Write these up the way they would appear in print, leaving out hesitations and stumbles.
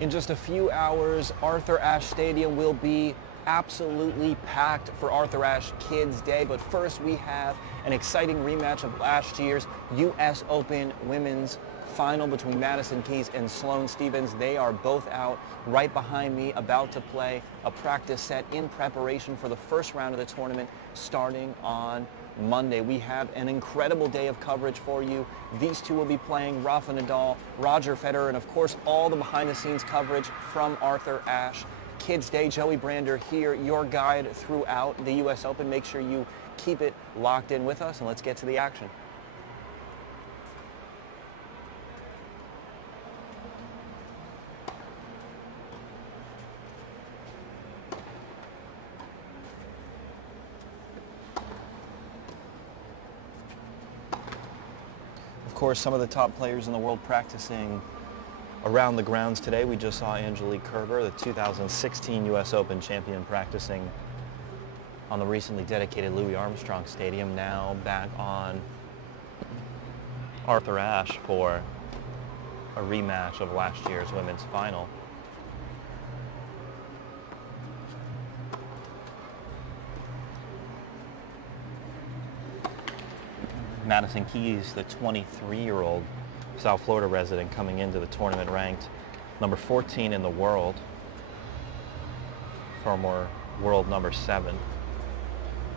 In just a few hours, Arthur Ashe Stadium will be absolutely packed for Arthur Ashe Kids Day. But first, we have an exciting rematch of last year's U.S. Open Women's Final between Madison Keys and Sloane Stephens. They are both out right behind me, about to play a practice set in preparation for the first round of the tournament starting on Monday. We have an incredible day of coverage for you. These two will be playing Rafa Nadal, Roger Federer, and of course all the behind-the-scenes coverage from Arthur Ashe Kids Day. Joey Brander here, your guide throughout the U.S. Open. Make sure you keep it locked in with us, and let's get to the action. Of course, some of the top players in the world practicing around the grounds today. We just saw Angelique Kerber, the 2016 U.S. Open champion, practicing on the recently dedicated Louis Armstrong Stadium, now back on Arthur Ashe for a rematch of last year's women's final. Madison Keys, the 23-year-old South Florida resident, coming into the tournament ranked number 14 in the world, former world number 7.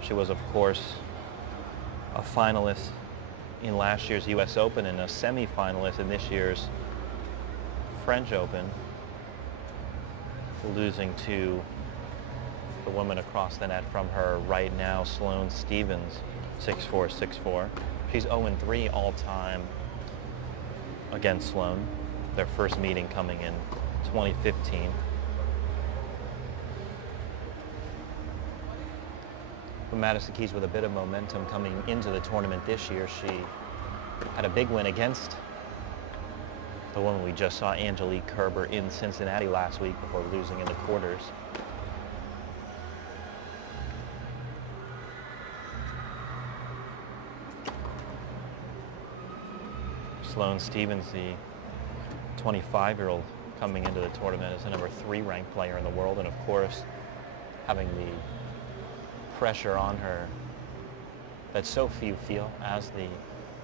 She was, of course, a finalist in last year's U.S. Open and a semi-finalist in this year's French Open, losing to the woman across the net from her right now, Sloane Stephens, 6-4, 6-4. She's 0-3 all-time against Sloane, their first meeting coming in 2015. But Madison Keys with a bit of momentum coming into the tournament this year. She had a big win against the woman we just saw, Angelique Kerber, in Cincinnati last week before losing in the quarters. Sloane Stephens, the 25-year-old coming into the tournament, is the number 3 ranked player in the world, and of course having the pressure on her that so few feel as the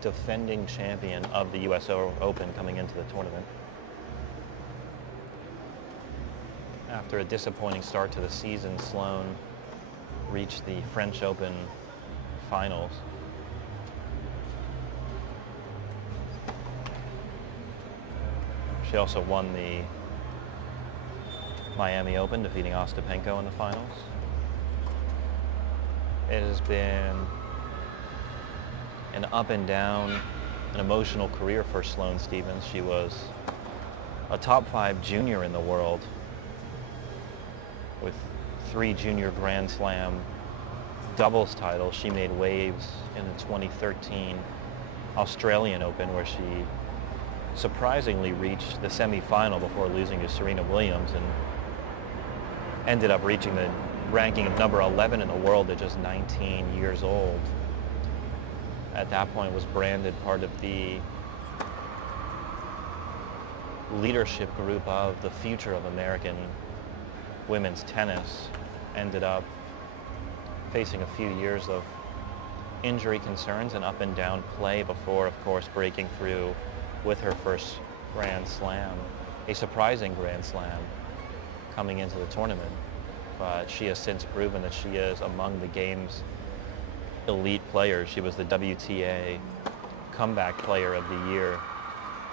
defending champion of the U.S. Open coming into the tournament. After a disappointing start to the season, Sloane reached the French Open finals. She also won the Miami Open, defeating Ostapenko in the finals. It has been an up and down, an emotional career for Sloane Stephens. She was a top 5 junior in the world with 3 junior Grand Slam doubles titles. She made waves in the 2013 Australian Open, where she surprisingly reached the semi-final before losing to Serena Williams, and ended up reaching the ranking of number 11 in the world at just 19 years old. At that point was branded part of the leadership group of the future of American women's tennis. Ended up facing a few years of injury concerns and up and down play before, of course, breaking through with her first Grand Slam, a surprising Grand Slam coming into the tournament. But she has since proven that she is among the game's elite players. She was the WTA Comeback Player of the Year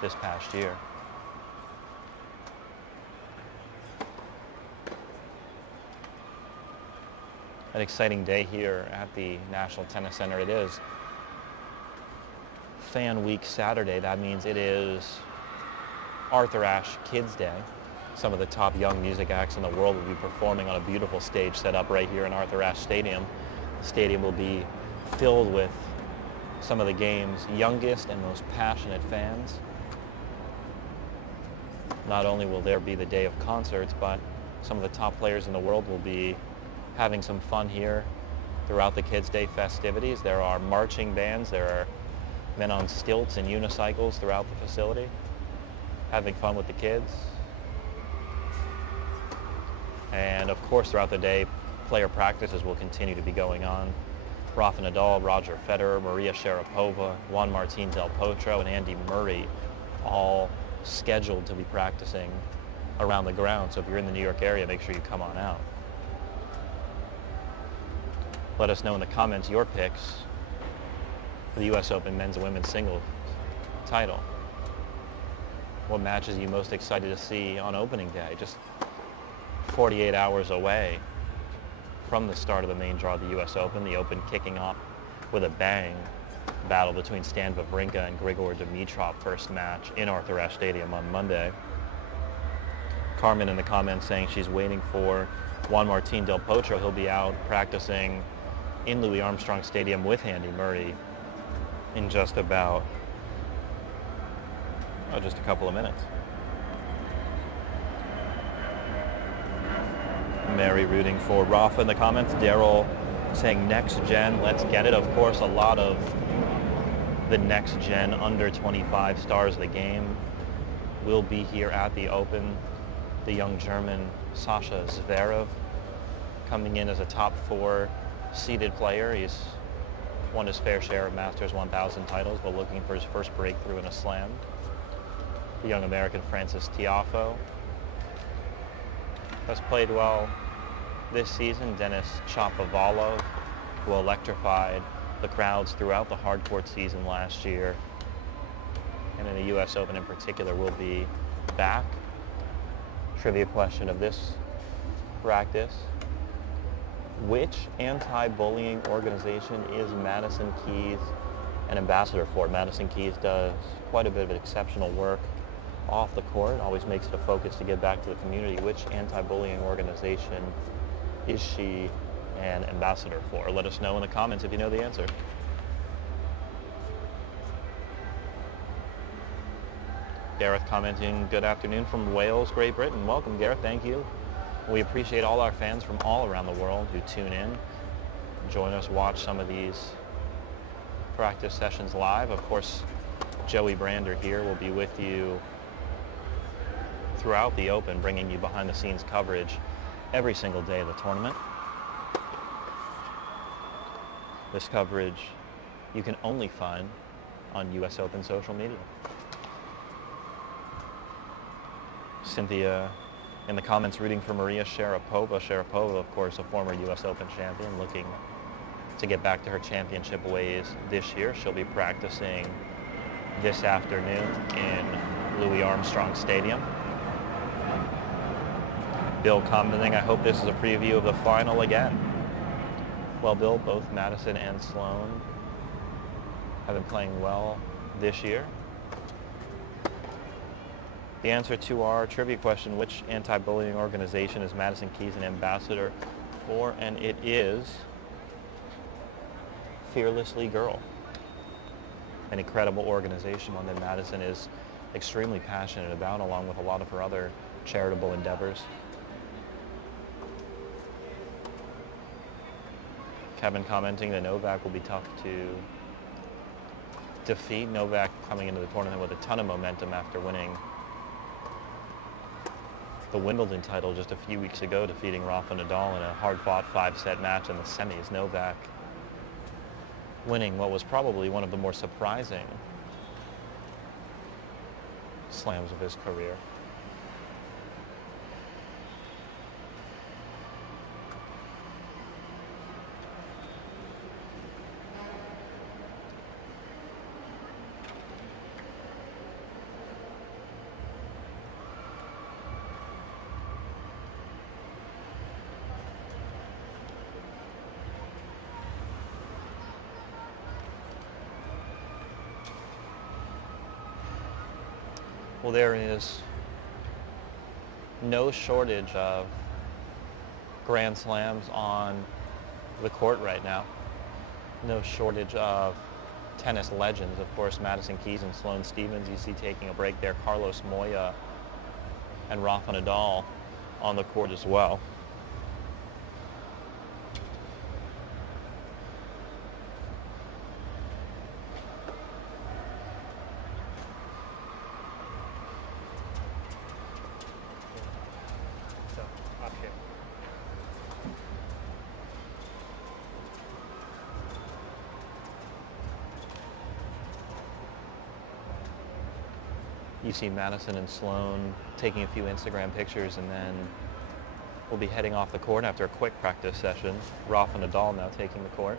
this past year. An exciting day here at the National Tennis Center. It is Fan Week Saturday. That means it is Arthur Ashe Kids Day. Some of the top young music acts in the world will be performing on a beautiful stage set up right here in Arthur Ashe Stadium. The stadium will be filled with some of the game's youngest and most passionate fans. Not only will there be the day of concerts, but some of the top players in the world will be having some fun here throughout the Kids Day festivities. There are marching bands, there are men on stilts and unicycles throughout the facility, having fun with the kids. And of course, throughout the day, player practices will continue to be going on. Rafa Nadal, Roger Federer, Maria Sharapova, Juan Martín del Potro, and Andy Murray all scheduled to be practicing around the ground. So if you're in the New York area, make sure you come on out. Let us know in the comments your picks for the U.S. Open men's and women's singles title. What matches are you most excited to see on opening day? Just 48 hours away from the start of the main draw of the U.S. Open. The Open kicking off with a bang. Battle between Stan Wawrinka and Grigor Dimitrov, first match in Arthur Ashe Stadium on Monday. Carmen in the comments saying she's waiting for Juan Martín del Potro. He'll be out practicing in Louis Armstrong Stadium with Andy Murray in just about just a couple of minutes. Mary rooting for Rafa in the comments. Daryl saying next gen, let's get it. Of course, a lot of the next gen under 25 stars of the game will be here at the Open. The young German Sasha Zverev coming in as a top 4 seeded player. He's won his fair share of Masters 1000 titles, but looking for his first breakthrough in a slam. The young American Francis Tiafoe has played well this season. Denis Shapovalov, who electrified the crowds throughout the hardcourt season last year, and in the U.S. Open in particular, will be back. Trivia question of this practice: which anti-bullying organization is Madison Keys an ambassador for? Madison Keys does quite a bit of exceptional work off the court, always makes it a focus to give back to the community. Which anti-bullying organization is she an ambassador for? Let us know in the comments if you know the answer. Gareth commenting, good afternoon from Wales, Great Britain. Welcome, Gareth. Thank you. We appreciate all our fans from all around the world who tune in, join us, watch some of these practice sessions live. Of course, Joey Brander here will be with you throughout the Open, bringing you behind-the-scenes coverage every single day of the tournament. This coverage you can only find on U.S. Open social media. Cynthia in the comments rooting for Maria Sharapova. Sharapova, of course, a former U.S. Open champion, looking to get back to her championship ways this year. She'll be practicing this afternoon in Louis Armstrong Stadium. Bill commenting, I hope this is a preview of the final again. Well, Bill, both Madison and Sloane have been playing well this year. The answer to our trivia question, which anti-bullying organization is Madison Keys an ambassador for? And it is Fearlessly Girl, an incredible organization, one that Madison is extremely passionate about, along with a lot of her other charitable endeavors. Kevin commenting that Novak will be tough to defeat. Novak coming into the tournament with a ton of momentum after winning the Wimbledon title just a few weeks ago, defeating Rafa Nadal in a hard-fought 5-set match in the semis. Novak winning what was probably one of the more surprising slams of his career. Well, there is no shortage of Grand Slams on the court right now. No shortage of tennis legends. Of course, Madison Keys and Sloane Stephens, you see taking a break there. Carlos Moya and Rafa Nadal on the court as well. You see Madison and Sloane taking a few Instagram pictures, and then we'll be heading off the court after a quick practice session. Rafa Nadal now taking the court.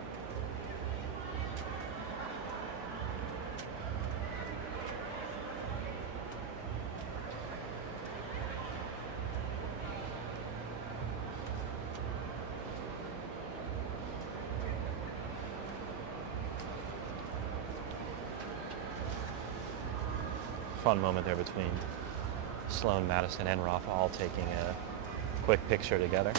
Fun moment there between Sloane, Madison, and Rafa all taking a quick picture together.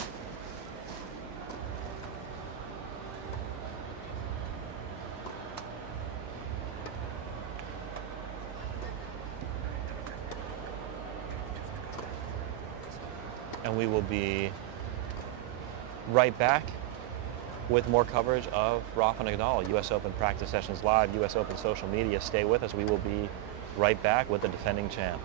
And we will be right back with more coverage of Rafa Nadal, U.S. Open Practice Sessions Live, U.S. Open social media. Stay with us. We will be right back with the defending champ.